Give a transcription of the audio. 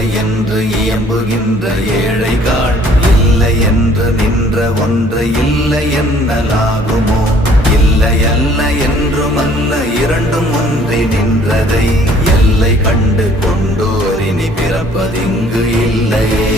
இல்லை என்று இயம்புகின்ற ஏழைகள், இல்லை என்று நின்ற ஒன்று இல்லை என்னலாகுமோ? இல்லை அல்ல என்றும் அல்ல, இரண்டும் ஒன்றி நின்றதை எல்லை கண்டு கொண்டோர் இனி பிறப்பதிங்கு இல்லையே.